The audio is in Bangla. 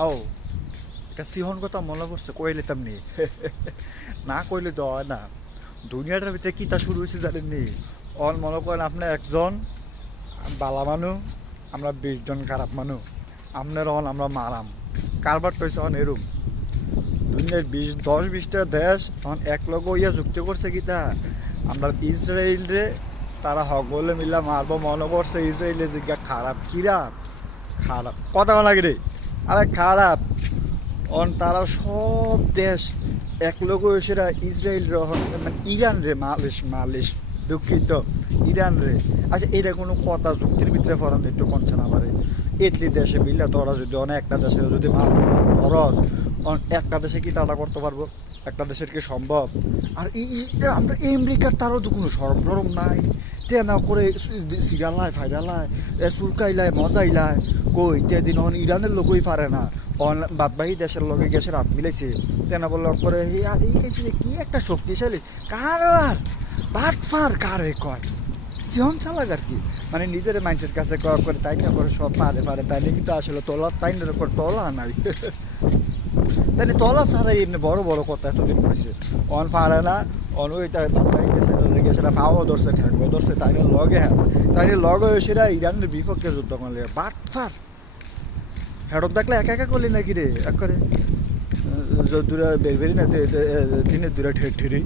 আও এটা সিহন কথা মনে পড়ছে কইলে তেমনি না কইলে তো হয় না। দুনিয়াটার ভিতরে কি তা শুরু হয়েছে জানেননি? অন মনে করেন আপনি একজন বালা মানুষ, আমরা 20 জন খারাপ মানুষ। আপনার অন আমরা মারাম কারবার তো হয়েছে অন এরম। দুনিয়ার 10-20টা দেশ অন এক লগে ইয়া যুক্তি করছে কি তা আমরা ইসরায়েল রে তারা হগলে মিলা মারবো মনে করছে। ইসরায়েলের জিজ্ঞা খারাপ কিরা খারাপ কথা লাগে রে, আরে খারাপ অন তারা সব দেশ এক লোক সেটা ইসরায়েল মানে ইরান রে মালিশ মালিশ দুঃখিত ইরান রে। আচ্ছা এটা কোনো কথা যুক্তির ভিতরে ফরান একটু কনছে না পারে। ইটলি দেশে বিল্লা তোরা যদি অনেক একটা দেশে যদি খরচ একটা দেশে কি তাড়া করতে পারবো? একটা দেশের কি সম্ভব? আর আমরা আমেরিকার তারও তো কোনো সরম নাই। না করে সিরালায় ফাইরালায় চুলকাইলায় মজাইলায় কই দিন অন ইরানের লোকই পারে না অন বাদবাহী দেশের লোকে গেছে রাত মিলাইছে তেনা বলল করে আর এই গেছে কি একটা শক্তিশালী কার আর বাট ফার কারে কয় জীবন চালাক আর কি। মানে নিজের মানুষের কাছে করে তাই না করে সব পারে পারে তাই কিন্তু আসলে তোলার তাই না করে তলা নাই তাই তলা ছাড়াই এমনি বড় বড় কথা এতদিন করেছে অন পারে না অন ওই সেটা ফাওয়া ধরছে ঠেকবো ধরছে তাই লগে হ্যাঁ তাই লগে সেটা ইরানের বিপক্ষে যুদ্ধ করলে বাট ফার হেডক দেখলে একা একা করলি নাকি রে এক করে দূরে বেরবেরি না দিনে দূরে ঠেরি